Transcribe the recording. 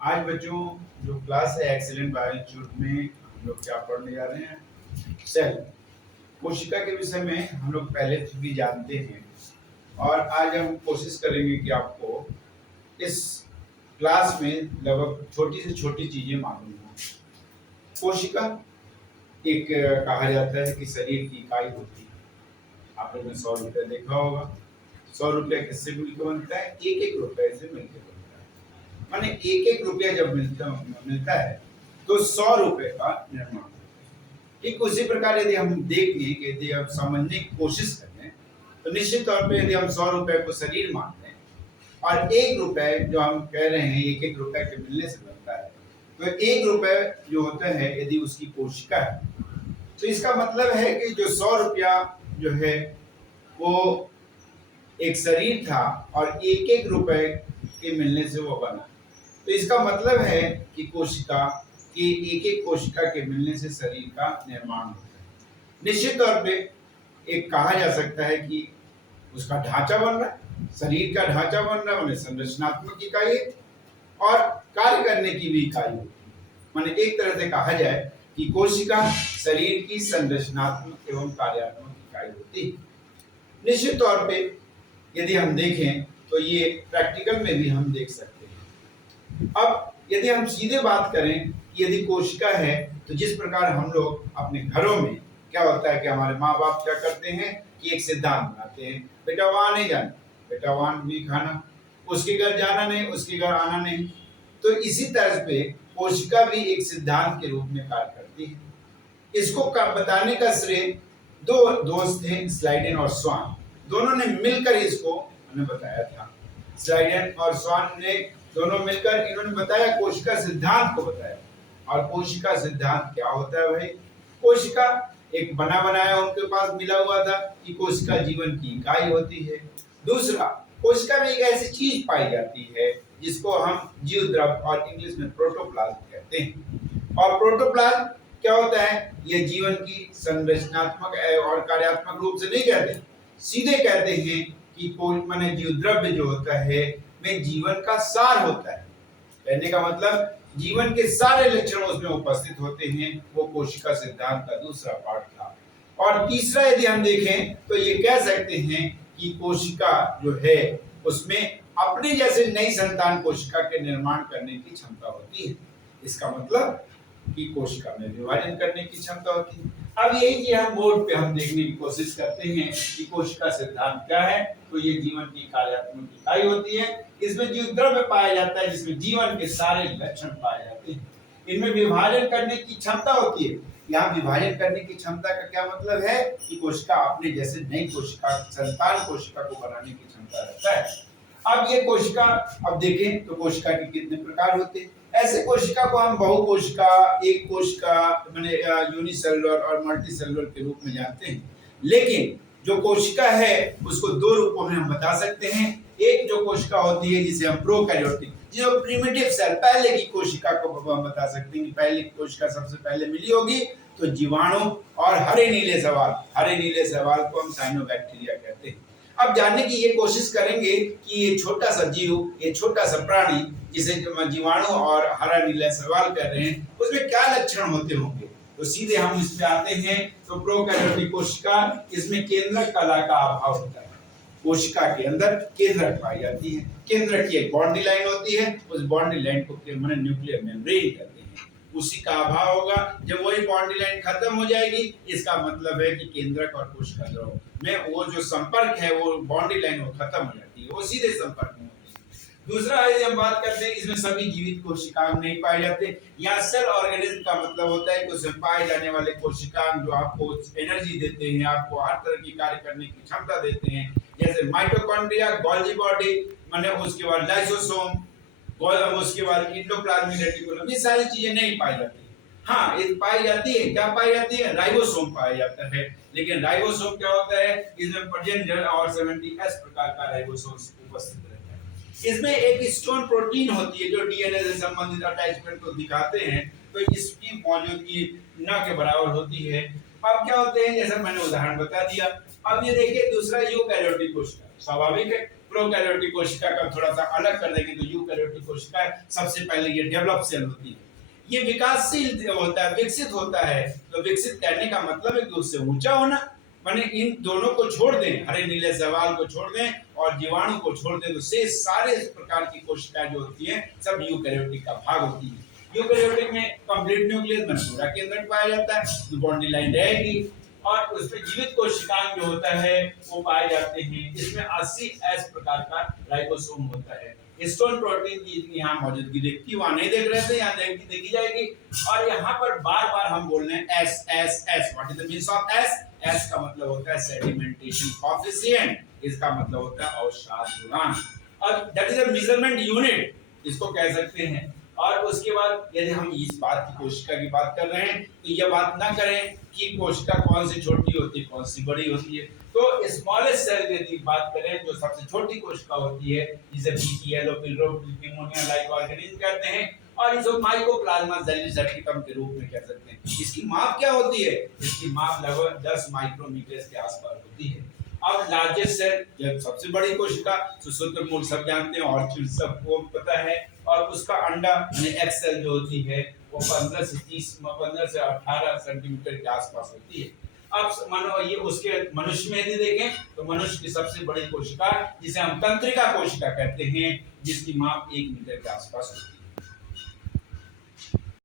आज बच्चों जो क्लास है एक्सीलेंट बायो इंस्टीट्यूट में हम लोग क्या पढ़ने जा रहे हैं? सेल कोशिका के विषय में हम लोग पहले से भी जानते हैं और आज हम कोशिश करेंगे कि आपको इस क्लास में लगभग छोटी से छोटी चीजें मालूम हो। कोशिका एक कहा जाता है कि शरीर की इकाई होती है। आप लोगों ने 100 रुपया देखा होगा। 100 रुपया किससे मिलकर बनता है? एक एक रुपए से मिलकर बनता है। माने एक एक रुपया जब मिलता है तो 100 रुपए का निर्माण होता है। ठीक उसी प्रकार यदि हम देखें कि यदि हम समझने की कोशिश करें तो निश्चित तौर पे यदि हम 100 रुपए को शरीर मान लें और 1 रुपए जो हम कह रहे हैं एक एक रुपए के मिलने से बनता है, तो 1 रुपए जो होता है यदि उसकी कोशिका है तो इसका मतलब है कि जो 100 रुपया जो है वो एक शरीर था और एक एक रुपए के मिलने से वो बना। तो इसका मतलब है कि कोशिका की एक एक कोशिका के मिलने से शरीर का निर्माण होता है। निश्चित तौर पे एक कहा जा सकता है कि उसका ढांचा बन रहा है, शरीर का ढांचा बन रहा है, माने संरचनात्मक इकाई और कार्य करने की भी इकाई होती है। माने एक तरह से कहा जाए कि कोशिका शरीर की संरचनात्मक एवं कार्यात्मक इकाई होती है। निश्चित तौर पे यदि हम देखें तो ये प्रैक्टिकल में भी हम देख सकते हैं। अब यदि हम सीधे बात करें कि यदि कोशिका है तो जिस प्रकार हम लोग अपने घरों में क्या होता है कि हमारे माँ बाप क्या करते हैं कि एक सिद्धांत बनाते हैं, बेटा वहां नहीं जाना, बेटा वहां नहीं खाना, उसके घर जाना नहीं, उसके घर आना नहीं। तो इसी तरह पे कोशिका भी एक सिद्धांत के रूप में कार्य करती है। इसको बताने का श्रेय दो दोस्त थे, स्लाइडेन और स्वान। दोनों ने मिलकर इसको हमें बताया था। स्लाइडेन और स्वान ने दोनों मिलकर इन्होंने बताया, कोशिका सिद्धांत को बताया। और कोशिका सिद्धांत क्या होता है भाई? कोशिका एक बना बनाया उनके पास मिला हुआ था कि कोशिका जीवन की इकाई होती है। दूसरा, कोशिका में एक ऐसी चीज पाई जाती है जिसको हम जीव द्रव और इंग्लिश में प्रोटोप्लाज्म कहते हैं। और प्रोटोप्लाज्म क्या होता है? ये जीवन की संरचनात्मक और कार्यात्मक रूप से नहीं कहते, सीधे कहते हैं कि कोई माने जीव द्रव्य जो होता है में जीवन का सार होता है। कहने का मतलब जीवन के सारे लक्षण उसमें उपस्थित होते हैं। वो कोशिका सिद्धांत का दूसरा पार्ट था। और तीसरा यदि हम देखें तो ये कह सकते हैं कि कोशिका जो है उसमें अपने जैसे नई संतान कोशिका के निर्माण करने की क्षमता होती है। इसका मतलब कि कोशिका में विभाजन करने की क्षमता होती है। अब यही चीज हम बोर्ड पे हम देखने की कोशिश करते हैं कि कोशिका सिद्धांत क्या है। तो ये जीवन की कार्यात्मक इकाई होती है। इसमें जीव द्रव्य पाया जाता है जिसमें जीवन के सारे लक्षण पाए जाते हैं। इनमें विभाजन करने की क्षमता होती है। यहाँ विभाजन करने की क्षमता का क्या मतलब है कि कोशिका अपने जैसे नई कोशिका संतान कोशिका को बनाने की क्षमता रखता है। अब ये कोशिका अब देखें तो कोशिका के कितने प्रकार होते हैं। ऐसे कोशिका को हम बहुकोशिका, एक कोशिका माने यूनिसेलुलर और मल्टीसेलुलर के रूप में जानते हैं। लेकिन जो कोशिका है उसको दो रूपों में हम बता सकते हैं। एक जो कोशिका होती है जिसे हम प्रोकैरियोटिक, जो प्रिमिटिव सेल पहले की कोशिका को हम बता सकते हैं कि पहली कोशिका सबसे पहले मिली होगी तो जीवाणु और हरे नीले शैवाल को हम साइनोबैक्टीरिया कहते हैं। अब जानने की ये कोशिश करेंगे कि ये छोटा सा जीव, ये छोटा सा प्राणी जिसे जीवाणु और हरा नीला शैवाल कह रहे हैं, उसमें क्या लक्षण होते होंगे। तो सीधे हम इस पे आते हैं। तो प्रोकैरियोटिक कोशिका, इसमें केंद्रक कला का अभाव होता है। कोशिका के अंदर केंद्रक पाई जाती है। केंद्रक की एक बाउंड्री लाइन होती है, उस बाउंड्री लाइन को माने न्यूक्लियर मेम्ब्रेन कहते हैं। उसी का अभाव होगा। जब वही बाउंड्री लाइन खत्म हो जाएगी, इसका मतलब है कि केंद्रक और कोशिका द्रव में वो जो संपर्क है, वो बाउंड्री लाइन वो खत्म हो जाती है, वो सीधे संपर्क में होती है। दूसरा यदि हम बात करते हैं, इसमें सभी जीवित कोशिकाएं नहीं पाए जाते। यहाँ सेल ऑर्गेनिज्म का मतलब होता है कि उसमें पाए जाने वाले कोशिकाएं जो आपको एनर्जी देते हैं, आपको हर तरह की कार्य करने की क्षमता देते हैं, जैसे माइटोकॉन्ड्रिया, गोल्गी बॉडी, माने उसके बाद लाइसोसोम, उसके बाद एंडोप्लाज्मिक रेटिकुलम, ये सारी चीजें नहीं पाई जाती। हाँ, ये पाई जाती है। क्या पाई जाती है? राइबोसोम पाया जाता है। लेकिन राइबोसोम क्या होता है? इसमें प्रजनन और 70S प्रकार का राइबोसोम उपस्थित रहता है। इसमें एक स्टोन प्रोटीन होती है जो डीएनए से संबंधित अटैचमेंट को दिखाते हैं, तो इसकी मौजूदगी न के बराबर होती है। अब क्या होते हैं, जैसा मैंने उदाहरण बता दिया। अब ये देखिए दूसरा यूकैरियोटिक कोशिका, स्वाभाविक है प्रोकैरियोटिक कोशिका का थोड़ा सा अलग कर देंगे तो यूकैरियोटिक कोशिका सबसे पहले ये डेवलप सेल होती है। ये विकासशील होता है, विकसित होता है। तो विकसित करने का मतलब है कि उससे ऊंचा होना। माने इन दोनों को छोड़ दें, हरे नीले शैवाल को छोड़ दें और जीवाणु को छोड़ दें, तो शेष सारे प्रकार की कोशिकाएं जो होती हैं सब यूकैरियोटिक का भाग होती है। यूकैरियोटिक में कंप्लीट न्यूक्लियस पूरा केंद्रक पाया जाता है, तो बाउंड्री लाइन रहेगी और उसमें जीवित कोशिकाएं जो होता है वो पाए जाते हैं। इसमें 80S प्रकार का राइबोसोम होता है। हिस्टोन प्रोटीन की यहाँ मौजूदगी देखी, वहां नहीं देख रहे थे, यहाँ देखी जाएगी। और यहाँ पर बार-बार हम बोल रहे हैं S S S. What is the meaning of S? S का मतलब होता है सेडिमेंटेशन कोएफिशिएंट, इसका मतलब होता है अवसाद गुणांक, और that is a measurement unit, इसको कह सकते हैं। और उसके बाद यदि हम इस बात की कोशिका की बात कर रहे हैं तो यह बात ना करें कि कोशिका कौन सी छोटी होती है कौन सी बड़ी होती है। तो स्मॉलेस्ट सेल यदि बात करें जो सबसे छोटी कोशिका होती है जिसे पीटीएल और पिल्रोनिया लाइक ऑर्गेनिज्म कहते हैं, और इसको माइकोप्लाज्मा जेलिसर्टिकम के रूप में कह सकते हैं। इसकी माप क्या होती है? इसकी माप लगभग 10 माइक्रोमीटर के आसपास होती है। अब लार्जेस्ट सेल जब सबसे बड़ी कोशिका, सूत्रमूल सब जानते हैं और चीज सबको पता है, और उसका अंडा यानी एक्स सेल जो होती है वो 15 से 18 सेंटीमीटर के आसपास होती है। अब मानो ये उसके मनुष्य में यदि देखें तो मनुष्य की सबसे बड़ी कोशिका जिसे हम तंत्रिका कोशिका कहते हैं, जिसकी माप 1 मीटर के आसपास होती है।